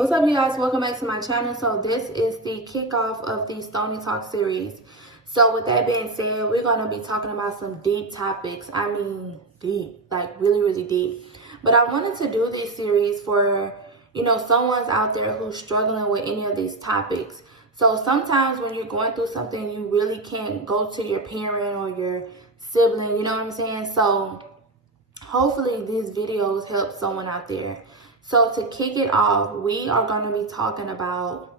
What's up, you guys? Welcome back to my channel. So this is the kickoff of the Stoney Talks series. So with that being said, we're going to be talking about some deep topics. I mean deep, like really, really deep. But I wanted to do this series for, someone's out there who's struggling with any of these topics. So sometimes when you're going through something, you really can't go to your parent or your sibling, you know what I'm saying? So hopefully these videos help someone out there. So to kick it off, we are going to be talking about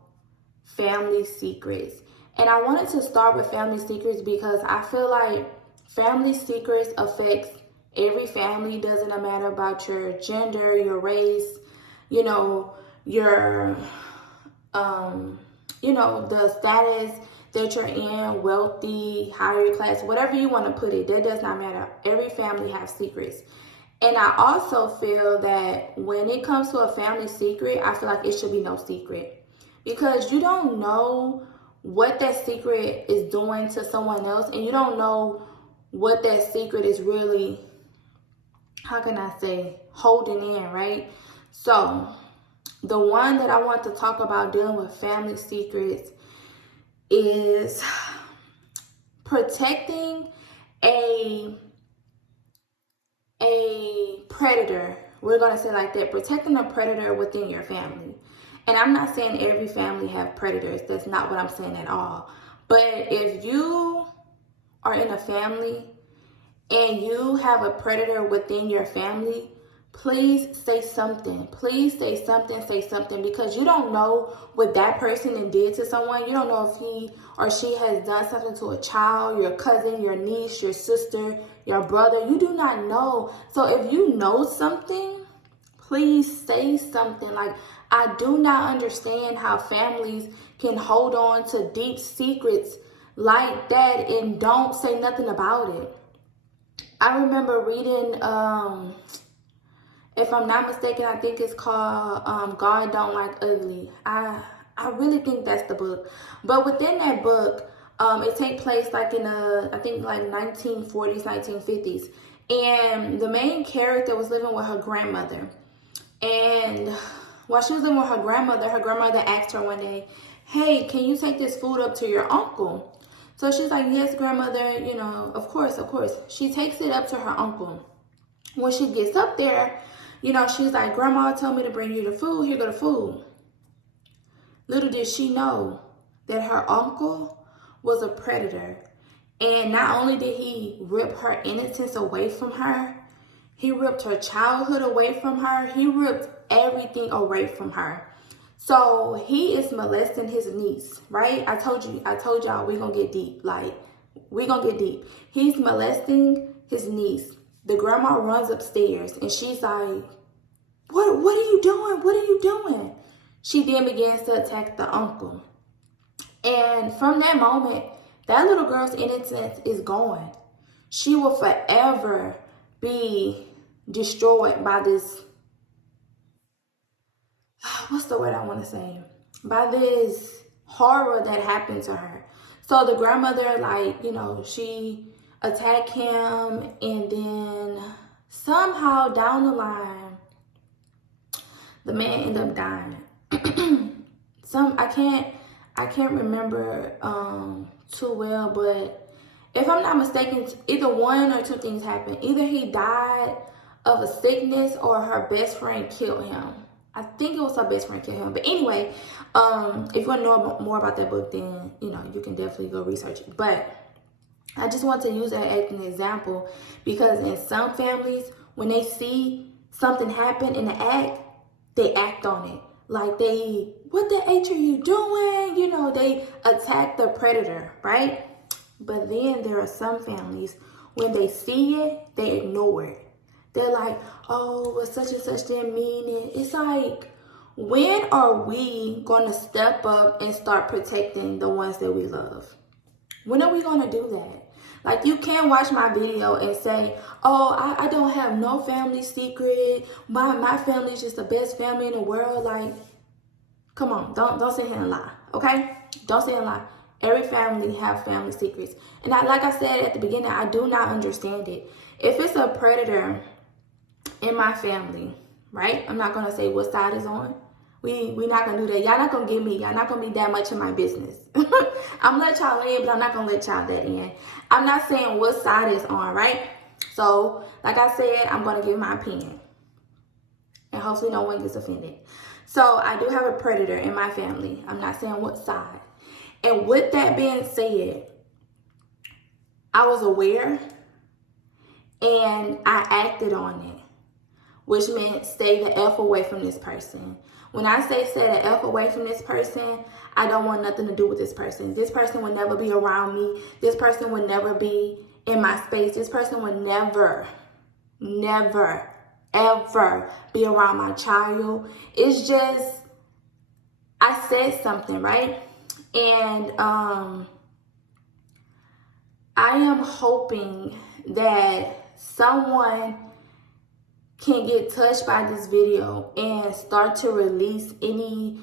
family secrets. And I wanted to start with family secrets because I feel like family secrets affects every family. Doesn't matter about your gender, your race, your the status that you're in, wealthy, higher class, whatever you want to put it, that does not matter. Every family has secrets. And I also feel that when it comes to a family secret, I feel like it should be no secret. Because you don't know what that secret is doing to someone else. And you don't know what that secret is really, holding in, right? So the one that I want to talk about dealing with family secrets is protecting a predator. We're going to say like that, protecting a predator within your family. And I'm not saying every family have predators. That's not what I'm saying at all. But if you are in a family and you have a predator within your family, please say something. Please say something, because you don't know what that person did to someone. You don't know if he or she has done something to a child, your cousin, your niece, your sister, your brother. You do not know. So if you know something, please say something. Like, I do not understand how families can hold on to deep secrets like that and don't say nothing about it. I remember reading, if I'm not mistaken, I think it's called God Don't Like Ugly. I really think that's the book. But within that book, it takes place like in I think like 1940s, 1950s. And the main character was living with her grandmother. And while she was living with her grandmother asked her one day, "Hey, can you take this food up to your uncle?" So she's like, "Yes, grandmother, of course. She takes it up to her uncle. When she gets up there, she's like, "Grandma told me to bring you the food. Here go the food." Little did she know that her uncle was a predator. And not only did he rip her innocence away from her, he ripped her childhood away from her. He ripped everything away from her. So he is molesting his niece, right? I told y'all we're going to get deep. Like, we're going to get deep. He's molesting his niece. The grandma runs upstairs and she's like, What are you doing? What are you doing? She then begins to attack the uncle. And from that moment, that little girl's innocence is gone. She will forever be destroyed by this, what's the word I want to say? By this horror that happened to her. So the grandmother, she attacked him, and then somehow down the line, the man ended up dying. I can't remember too well, but if I'm not mistaken, either one or two things happened. Either he died of a sickness or her best friend killed him. I think it was her best friend killed him. But anyway, if you want to know more about that book, then, you can definitely go research it. But I just want to use that as an example because in some families, when they see something happen in the act, they act on it. Like what the H are you doing? They attack the predator, right? But then there are some families, when they see it, they ignore it. They're like, "Oh, well, such and such didn't mean it." It's like, when are we going to step up and start protecting the ones that we love? When are we going to do that? Like, you can't watch my video and say, "Oh, I don't have no family secret. My family is just the best family in the world." Like, come on, don't sit here and lie, okay? Don't sit here and lie. Every family have family secrets. And like I said at the beginning, I do not understand it. If it's a predator in my family, right? I'm not going to say what side is on. We not gonna do that. Y'all not gonna get me. Y'all not gonna be that much in my business. I'm gonna let y'all in, but I'm not gonna let y'all that in. I'm not saying what side is on, right? So, like I said, I'm gonna give my opinion. And hopefully no one gets offended. So, I do have a predator in my family. I'm not saying what side. And with that being said, I was aware and I acted on it, which meant stay the F away from this person. When I say stay the F away from this person, I don't want nothing to do with this person. This person will never be around me. This person will never be in my space. This person will never, ever be around my child. It's just, I said something, right? And I am hoping that someone can get touched by this video and start to release any,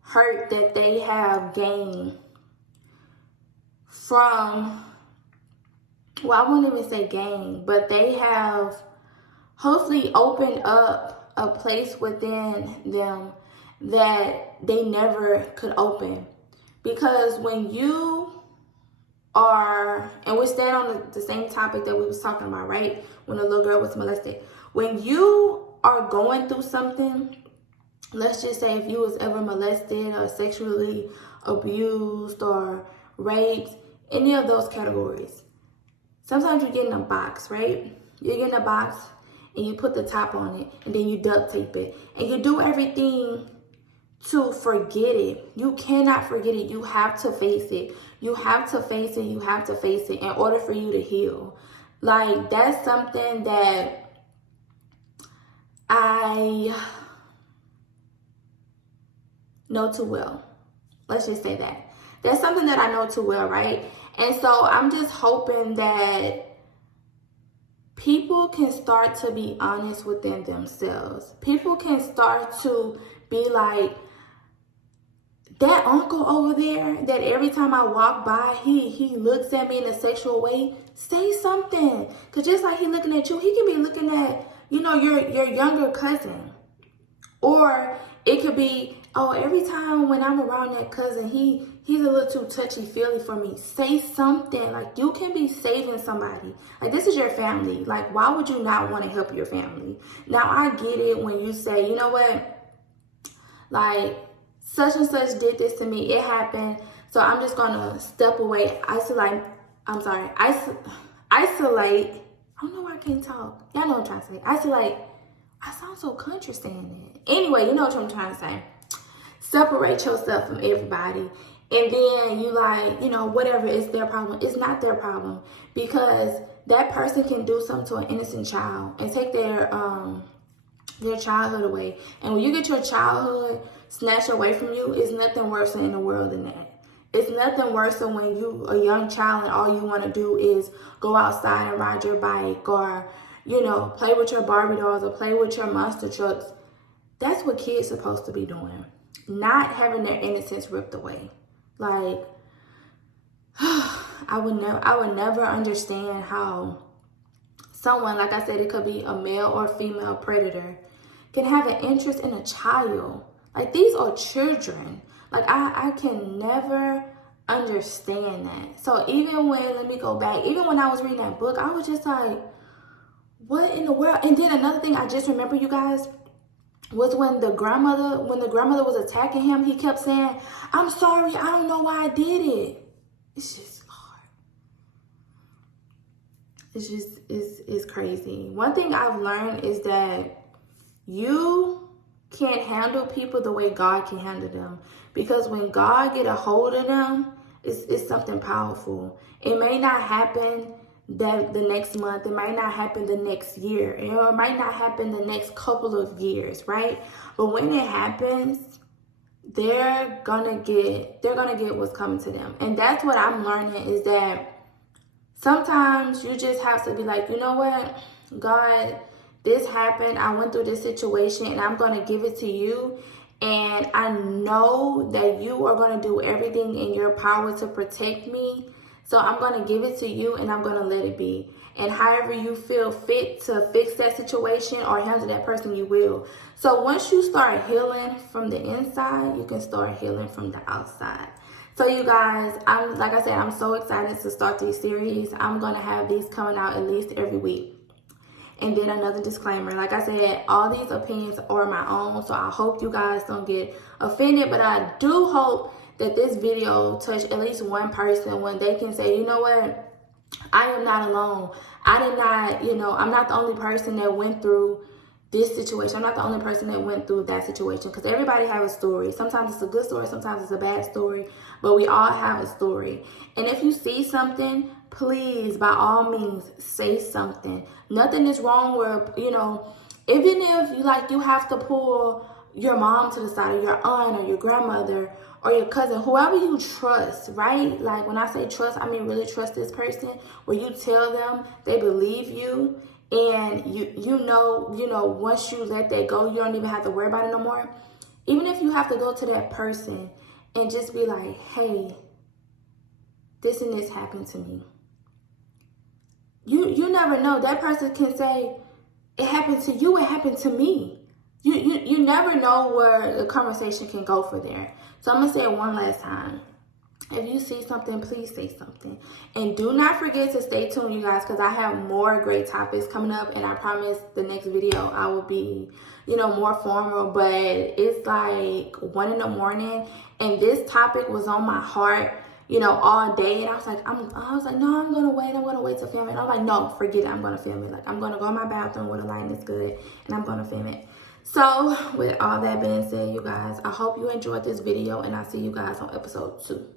hurt that they have gained from, well, I won't even say gain, but they have hopefully opened up a place within them that they never could open. Because when you are, and we're staying on the same topic that we was talking about, right? When the little girl was molested. When you are going through something, let's just say if you was ever molested or sexually abused or raped, any of those categories, sometimes you get in a box, right? You get in a box and you put the top on it and then you duct tape it and you do everything to forget it. You cannot forget it. You have to face it. You have to face it. You have to face it in order for you to heal. Like, that's something that I know too well. Let's just say that. That's something that I know too well, right? And so I'm just hoping that people can start to be honest within themselves. People can start to be like, that uncle over there that every time I walk by, he looks at me in a sexual way. Say something. Because just like he looking at you, he can be looking at, your younger cousin. Or it could be, oh, every time when I'm around that cousin, he's a little too touchy-feely for me. Say something. Like, you can be saving somebody. Like, this is your family. Like, why would you not want to help your family? Now, I get it when you say, you know what? Like, such and such did this to me. It happened. So I'm just going to step away. Isolate. I don't know why I can't talk. Y'all know what I'm trying to say. Isolate. I sound so country saying it. Anyway, you know what I'm trying to say. Separate yourself from everybody. And then you whatever, it's their problem. It's not their problem. Because that person can do something to an innocent child and take their childhood away. And when you get your childhood snatched away from you, it's nothing worse in the world than that. It's nothing worse than when you a young child and all you want to do is go outside and ride your bike or, play with your Barbie dolls or play with your monster trucks. That's what kids supposed to be doing. Not having their innocence ripped away. Like, I would never understand how someone, like I said, it could be a male or female predator, can have an interest in a child. Like, these are children. Like, I can never understand that. So even when I was reading that book, I was just like, what in the world? And then another thing I just remember, you guys, was when the grandmother was attacking him, he kept saying, I'm sorry, I don't know why I did it. It's just hard. It's crazy. One thing I've learned is that you can't handle people the way God can handle them. Because when God get a hold of them, it's something powerful. It may not happen the next month. It might not happen the next year. It might not happen the next couple of years, right? But when it happens, they're gonna get what's coming to them. And that's what I'm learning, is that sometimes you just have to be like, you know what, God, this happened. I went through this situation and I'm going to give it to you. And I know that you are going to do everything in your power to protect me. So I'm going to give it to you and I'm going to let it be. And however you feel fit to fix that situation or handle that person, you will. So once you start healing from the inside, you can start healing from the outside. So you guys, like I said, I'm so excited to start these series. I'm going to have these coming out at least every week. And then another disclaimer, like I said, all these opinions are my own, so I hope you guys don't get offended, but I do hope that this video touch at least one person when they can say, you know what, I am not alone. I did not, I'm not the only person that went through this situation. I'm not the only person that went through that situation, because everybody have a story. Sometimes it's a good story, sometimes it's a bad story, but we all have a story. And if you see something, please, by all means, say something. Nothing is wrong where, even if you have to pull your mom to the side, or your aunt, or your grandmother, or your cousin, whoever you trust, right? Like when I say trust, I mean really trust this person, where you tell them, they believe you, and you know, once you let that go, you don't even have to worry about it no more. Even if you have to go to that person and just be like, hey, this and this happened to me. You never know. That person can say, it happened to you, it happened to me. You never know where the conversation can go for there. So I'm going to say it one last time. If you see something, please say something. And do not forget to stay tuned, you guys, because I have more great topics coming up. And I promise the next video I will be, more formal. But it's like 1 in the morning. And this topic was on my heart, all day. And I was like, no, I'm going to wait to film it. And I'm like, no, forget it. I'm going to film it. Like, I'm going to go in my bathroom where the lighting is good. And I'm going to film it. So with all that being said, you guys, I hope you enjoyed this video. And I'll see you guys on episode 2.